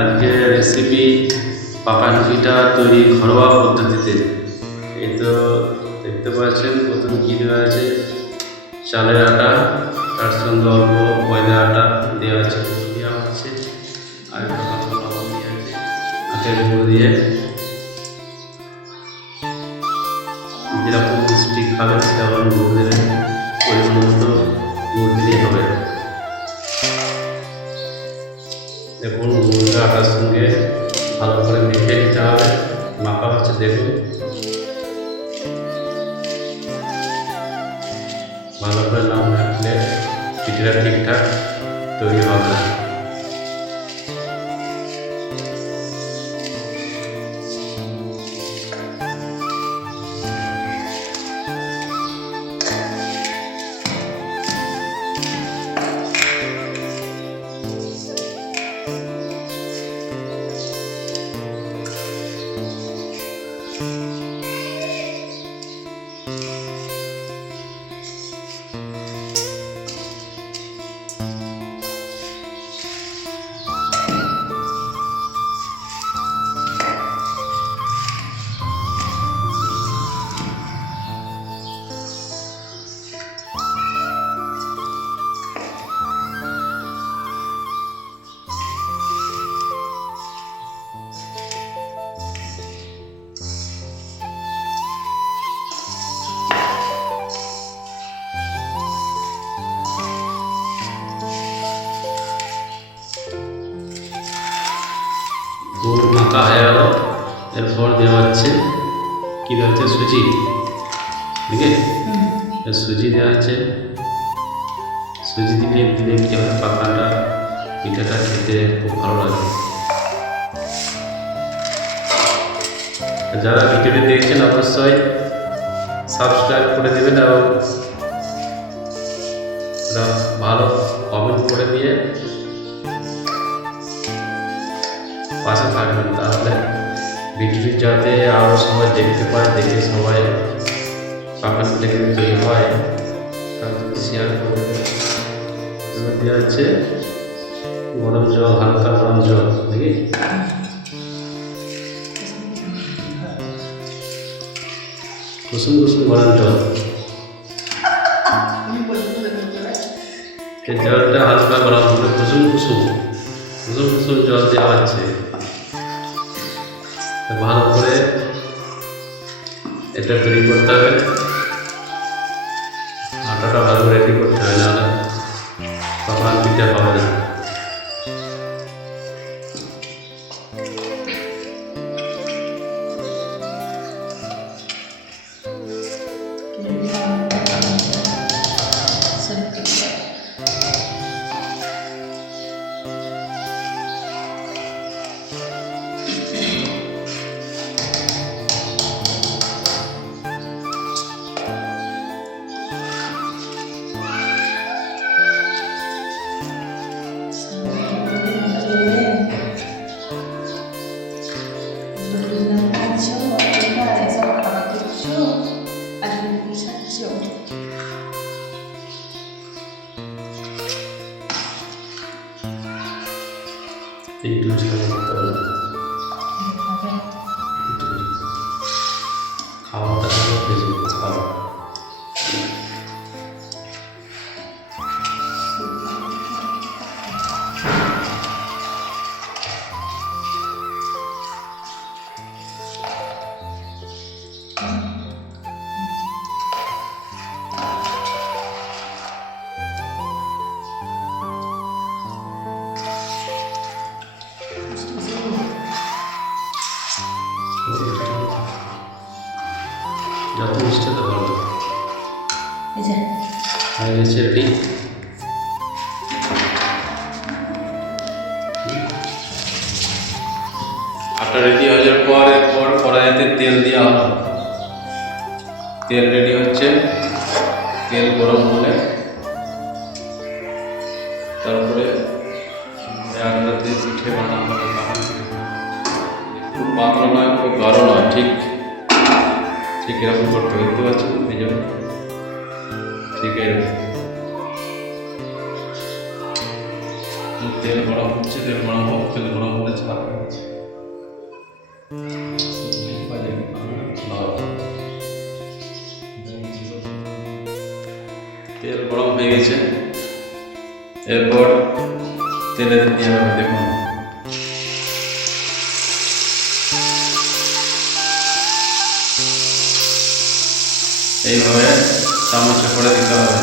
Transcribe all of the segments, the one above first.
আজকে রেসিপি পাকান পিঠা তৈরি ঘরোয়া পদ্ধতিতে। এই তো দেখতে পাচ্ছেন প্রথমে কী দেওয়া আছে, চালের আটা, তার সঙ্গে অল্প ময়দা আটা দেওয়া আছে, দেওয়া হচ্ছে আর লবণ দিয়ে আছে, আখের গুঁড়ো দিয়ে যেরকম মিষ্টি খাবেন তেমন গুঁড়ো দেবেন, পরিমাণ মতো গুঁড়ো দিলেই হবে। দেখুন গুঁড়োটা আটার সঙ্গে ভালো করে মেখে নিতে হবে। মাখা হচ্ছে দেখুন, ভালো করে না মাখলে পিঠাটা ঠিকঠাক তৈরি হবে না। গুড় মাখা হয়ে গেল, এরপর দেওয়া হচ্ছে কী দেওয়া হচ্ছে, সুজি। ঠিক আছে, সুজি দেওয়া আছে। সুজি দিলে কী হয়, পাকাটা পিঠাটা খেতে খুব ভালো লাগে। যারা ভিডিওটি দেখছেন অবশ্যই সাবস্ক্রাইব করে দেবেন এবং ভালো কমেন্ট করে দিয়ে পাশে থাকবেন, তাহলে ভিডিওটি যাতে আরও সবাই দেখতে পায়, দেখে সবাই পাকান পিঠা তৈরি হয় তাদের শেয়ার করবে। এবার দেওয়া হচ্ছে গরম জল, হালকা গরম জল, নাকি কুসুম কুসুম গরম জল। এই জলটা হালকা গরম করে কুসুম কুসুম জল দেওয়া হচ্ছে। ভালো করে এটা তৈরি করতে হবে, আটাটা ভালো করে রেডি করতে হবে, নাহলে পাকান পিঠা পাবে না। খাওয়াটা খাওয়া যত মিষ্টি তো ভালো হয়ে গেছে রেডি। আটা রেডি হয়ে যাওয়ার পর এরপর কড়াইতে তেল দেওয়া হলো। তেল রেডি হচ্ছে, তেল গরম হলে তারপরে আটা দিয়ে পিঠে বানানো হবে। খুব পাতলা নয়, খুব গাঢ় নয়, ঠিক এরকম করতে হবে। দেখতে পাচ্ছেন এই জন্য ঠিক এরকম। তেল গরম হচ্ছে, তেল গরম হোক, তেল গরম হলে দেখুন। এইভাবে চামচে করে দিতে হবে।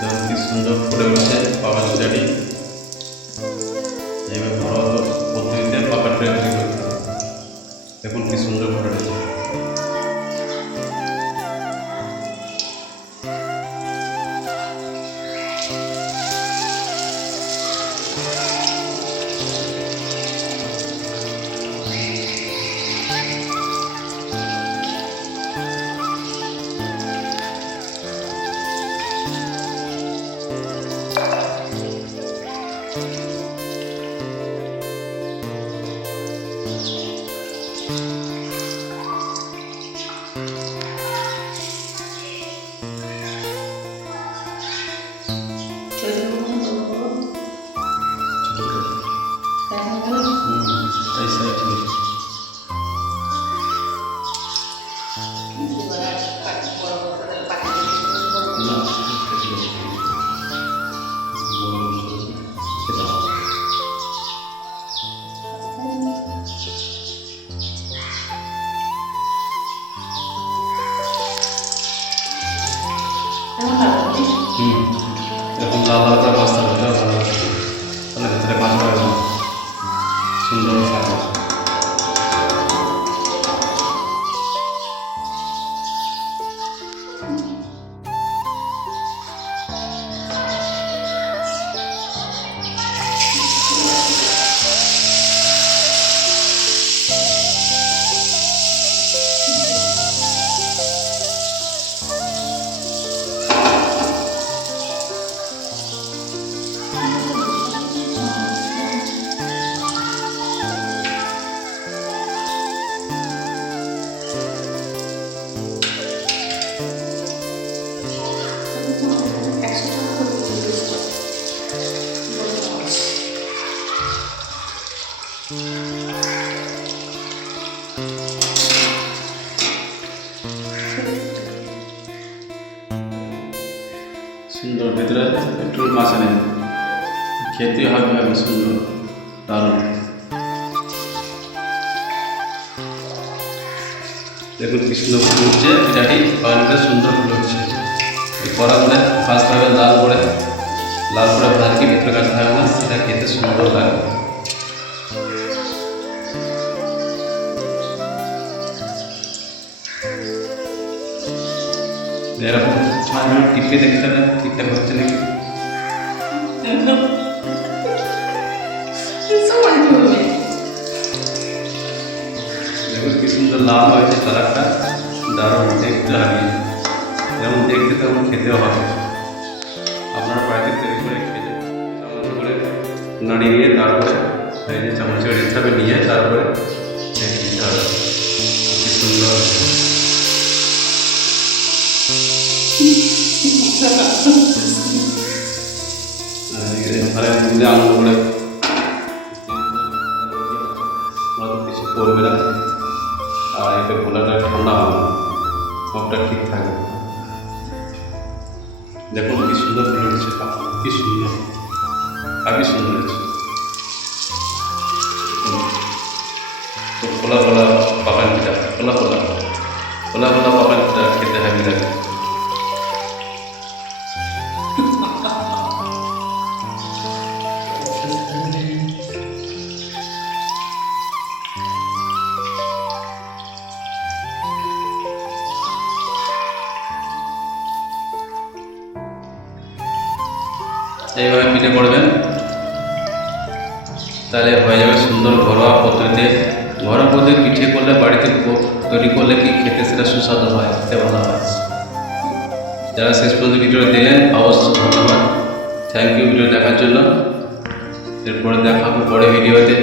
দেখুন কি সুন্দর ফুলে উঠছে পাকা পিঠাটি। এইভাবে ঘরোয়া পদ্ধতিতে পাকা পিঠা তৈরি করতে হবে। দেখুন কি সুন্দর ফুলে উঠেছে। এরকম লাল লাল করে ভাজতে হবে, তাহলে ভিতরে ভাজা হবে না, সুন্দর থাকবে। সুন্দর ভিতরে একটু মাছ নেই, খেতে হবে সুন্দর দারুণ। দেখুন কি সুন্দর ফুল উঠছে পিঠাটি, পানিটা সুন্দর ফুল উঠছে। এই কড়া করে ভাজতে হবে লাল করে ভাজকে ভিতরে কাটতে হবে না, সেটা খেতে সুন্দর লাগবে। এরকম 5 মিনিট টিপে দেখতে হবে ঠিকঠাক হচ্ছে নাকি। দেখুন কি সুন্দর লাল হয়েছে কালারটা, দারুণ দেখতে লাগে। যেমন দেখতে তেমন খেতেও হবে। আপনারা বাড়িতে তৈরি করে খেতে চামচ করে নাড়িয়ে তারপরে এই যে চামচের হিসাবে নিয়ে তারপরে দিতে হবে। কি সুন্দর আঙুল করে কিছু করবে না, আর এটা গোলাটা ঠান্ডা হবে না, সবটা ঠিক থাকবে। দেখুন কি সুন্দর ফুল উঠছে, কি সুন্দর, খুবই সুন্দর হচ্ছে। তো ফোলা ফোলা পাকান পিঠা, ফোলা ফোলা পাকান পিঠা খেতে হেভি লাগে। এইভাবে পিঠে করবেন, তাহলে হয়ে যাবে সুন্দর ঘরোয়া পদ্ধতিতে। ঘরোয়া পদ্ধতি পিঠে করলে বাড়িতে তৈরি করলে কি খেতে সেটা সুস্বাদু হয়, খেতে ভালো হয়। যারা শেষ পর্যন্ত ভিডিওটা দিলেন অবশ্যই ধন্যবাদ, থ্যাংক ইউ ভিডিও দেখার জন্য। এরপরে দেখা হবে পরে ভিডিওতে।